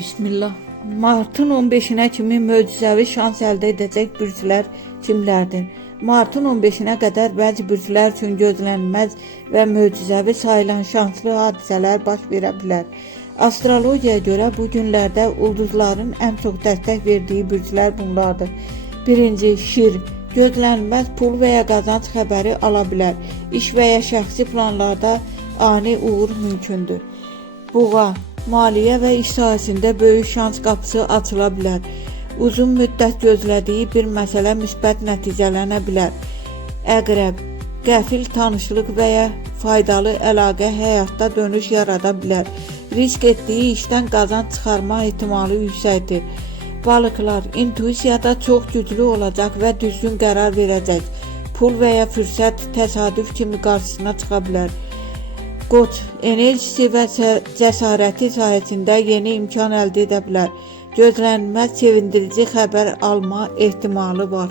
Bismillah. Martın 15-nə kimi möcüzəvi şans əldə edəcək bürclər kimlərdir? Martın 15-nə qədər bəzi bürclər üçün gözlənilməz və möcüzəvi sayılan şanslı hadisələr baş verə bilər. Astrologiyaya görə bu günlərdə ulduzların ən çox dəstək verdiyi bürclər bunlardır. 1. Şir. Gözlənilməz pul və ya qazanc xəbəri ala bilər. İş və ya şəxsi planlarda ani uğur mümkündür. Boğa. Maliyyə və iş sahəsində böyük şans qapısı açıla bilər. Uzun müddət gözlədiyi bir məsələ müsbət nəticələnə bilər. Əqrəb. Qəfil tanışlıq və ya faydalı əlaqə həyatda dönüş yarada bilər. Risk etdiyi işdən qazanc çıxarma ehtimalı yüksəkdir. Balıqlar. İntuisiyada çox güclü olacaq və düzgün qərar verəcək. Pul və ya fürsət təsadüf kimi qarşısına çıxa bilər. Qoç. Enerjisi və cəsarəti sayəsində yeni imkan əldə edə bilər. Gözlənilməz sevindirici xəbər alma ehtimalı var.